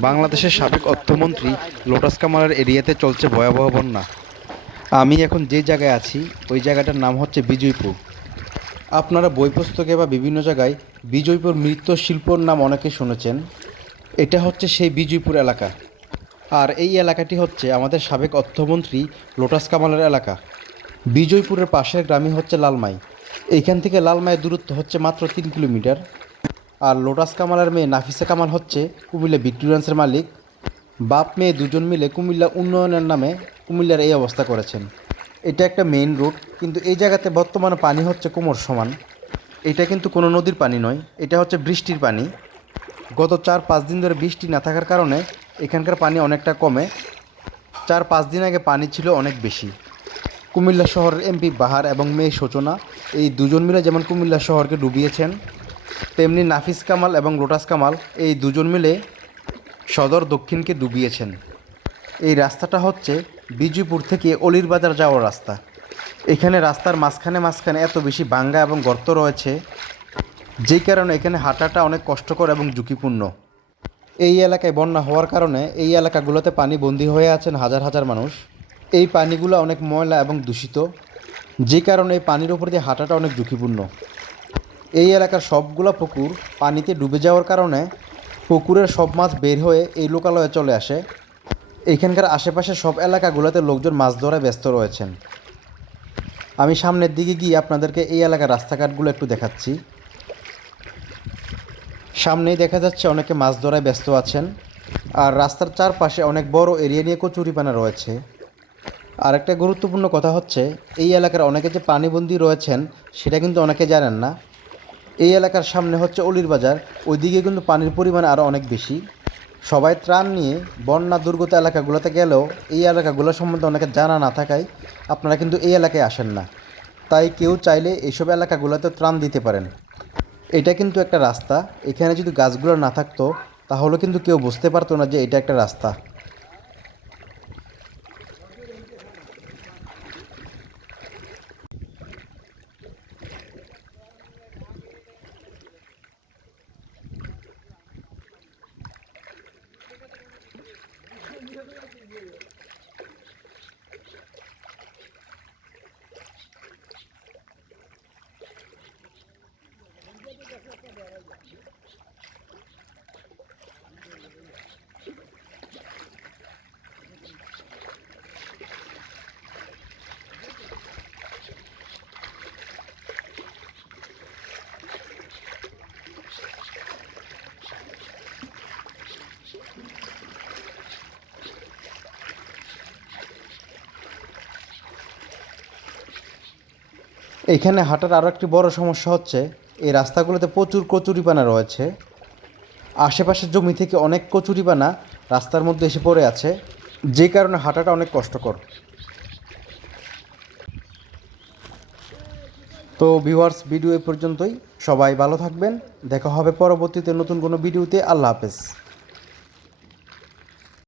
বাংলাদেশের সাবেক অর্থমন্ত্রী লোটাস কামালের এরিয়াতে চলছে ভয়াবহ বন্যা। আমি এখন যে জায়গায় আছি, ওই জায়গাটার নাম হচ্ছে বিজয়পুর। আপনারা বই পুস্তকে বা বিভিন্ন জায়গায় বিজয়পুর মৃৎশিল্পর নাম অনেকে শুনেছেন। এটা হচ্ছে সেই বিজয়পুর এলাকা। আর এই এলাকাটি হচ্ছে আমাদের সাবেক অর্থমন্ত্রী লোটাস কামালের এলাকা। বিজয়পুরের পাশের গ্রামই হচ্ছে লালমাই। এইখান থেকে লালমাইয়ের দূরত্ব হচ্ছে মাত্র তিন কিলোমিটার। আর লোটাস কামালের মেয়ে নাফিসা কামাল হচ্ছে কুমিল্লা ভিক্টোরিয়ান্সের মালিক। বাপ, মেয়ে দুজন মিলে কুমিল্লা উন্নয়নের নামে কুমিল্লার এই অবস্থা করেছেন। এটা একটা মেইন রোড কিন্তু এই জায়গাতে বর্তমানে পানি হচ্ছে কোমর সমান। এটা কিন্তু কোনো নদীর পানি নয়, এটা হচ্ছে বৃষ্টির পানি। গত চার পাঁচ দিন ধরে বৃষ্টি না থাকার কারণে এখানকার পানি অনেকটা কমে। চার পাঁচ দিন আগে পানি ছিল অনেক বেশি। কুমিল্লা শহরের এমপি বাহার এবং মেয়ে সূচনা এই দুজন মিলে যেমন কুমিল্লা শহরকে ডুবিয়েছেন তেমনি নাফিস কামাল এবং লোটাস কামাল এই দুজন মিলে সদর দক্ষিণকে ডুবিয়েছেন। এই রাস্তাটা হচ্ছে বিজুপুর থেকে অলির বাজার যাওয়ার রাস্তা। এখানে রাস্তার মাঝখানে মাঝখানে এত বেশি বাঙ্গা এবং গর্ত রয়েছে যেই কারণে এখানে হাঁটাটা অনেক কষ্টকর এবং ঝুঁকিপূর্ণ। এই এলাকায় বন্যা হওয়ার কারণে এই এলাকাগুলোতে পানি বন্দী হয়ে আছেন হাজার হাজার মানুষ। এই পানিগুলো অনেক ময়লা এবং দূষিত, যে কারণে এই পানির উপর দিয়ে হাঁটাটা অনেক ঝুঁকিপূর্ণ। এই এলাকার সবগুলো পুকুর পানিতে ডুবে যাওয়ার কারণে পুকুরের সব মাছ বের হয়ে এই লোকালয়ে চলে আসে। এখানকার আশেপাশে সব এলাকাগুলোতে লোকজন মাছ ধরায় ব্যস্ত রয়েছেন। আমি সামনের দিকে গিয়ে আপনাদেরকে এই এলাকার রাস্তাঘাটগুলো একটু দেখাচ্ছি। সামনেই দেখা যাচ্ছে অনেকে মাছ ধরায় ব্যস্ত আছেন। আর রাস্তার চারপাশে অনেক বড় এরিয়া নিয়ে কচুরিপানা রয়েছে। আর একটা গুরুত্বপূর্ণ কথা হচ্ছে, এই এলাকার অনেকে যে পানিবন্দী রয়েছেন, সেটা কিন্তু অনেকে জানেন না। এই এলাকার সামনে হচ্ছে অলির বাজার। ওইদিকে কিন্তু পানির পরিমাণ আরও অনেক বেশি। সবাই ত্রাণ নিয়ে বন্যা দুর্গত এলাকাগুলোতে গেলেও এই এলাকাগুলো সম্বন্ধে অনেকে জানা না থাকায় আপনারা কিন্তু এই এলাকায় আসেন না। তাই কেউ চাইলে এইসব এলাকাগুলোতে ত্রাণ দিতে পারেন। এটা কিন্তু একটা রাস্তা। এখানে যদি গাছগুলো না থাকতো, তাহলে কিন্তু কেউ বুঝতে পারতো না যে এটা একটা রাস্তা। এখানে হাঁটার আরও একটি বড় সমস্যা হচ্ছে, এই রাস্তাগুলোতে প্রচুর কচুরিপানা রয়েছে। আশেপাশের জমি থেকে অনেক কচুরিপানা রাস্তার মধ্যে এসে পড়ে আছে, যে কারণে হাঁটাটা অনেক কষ্টকর। তো ভিউয়ার্স ভিডিও এ পর্যন্তই। সবাই ভালো থাকবেন। দেখা হবে পরবর্তীতে নতুন কোনো ভিডিওতে আল্লাহ হাফেজ।